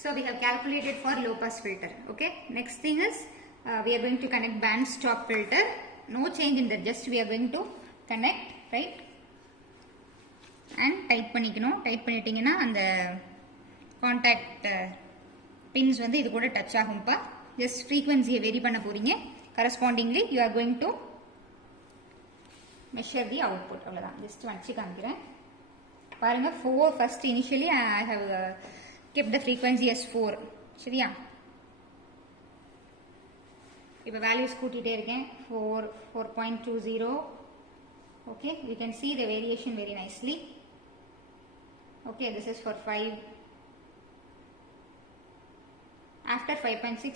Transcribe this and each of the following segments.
So we have calculated for low pass filter. Okay. Next thing is we are going to connect band stop filter. No change in that. Just we are going to connect, right? And type பண்ணிக்கணும். Type பண்ணிட்டீங்கன்னா அந்த contact pins வந்து இது கூட touch ஆகும்பா. Just frequency vary பண்ண போறீங்க. Correspondingly you are going to measure the output. அவ்வளவுதான். Just வச்சு காமிக்கிறேன். பாருங்க 4 first initially I have kept the frequency as 4. சரியா? இப்போ values கூட்டிட்டே இருக்கேன். 4, 4.20. Okay, you can see the variation very nicely. Okay, this is for 5. After 5.6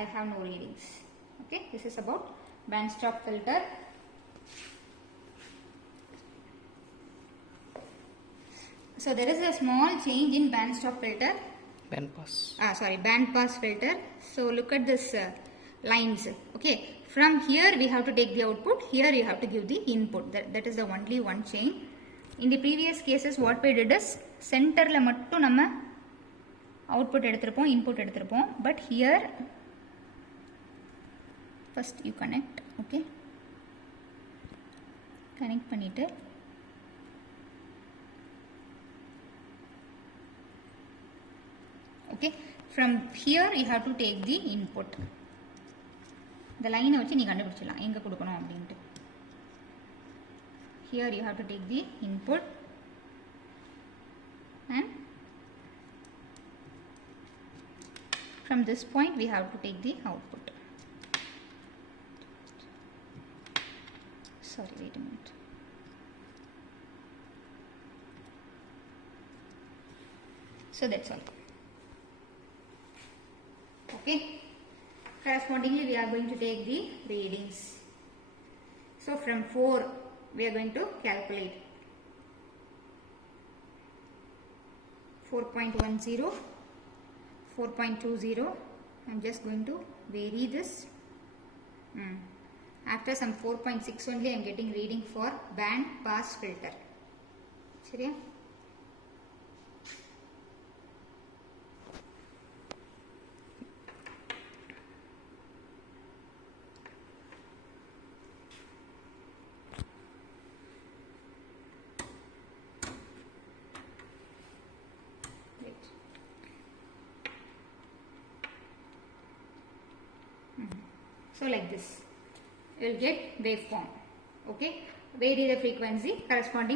I have no readings. Okay, this is about band stop filter. So there is a small change in band stop filter. Band pass. Band pass filter. So look at this lines. Okay, from here we have to take the output. Here you have to give the input. That is the only one change. In the previous cases, what we did is center la mattum nama output eduthirupom, input eduthirupom. But here first you connect. Okay, connect பண்ணிட்டு okay, from here you have to take the input. The line வச்சு நீ கண்டுபிடிச்சலாம் எங்க கொடுக்கணும் அப்படினு. Here you have to take the input and from this point we have to take the output. Sorry, wait a minute. So that's all. Okay, correspondingly we are going to take the readings. So from 4 we are going to calculate 4.10, 4.20. I'm just going to vary this. After some 4.6 only I am getting reading for band pass filter. சரியா? So like this, you will get waveform. Okay, vary the frequency corresponding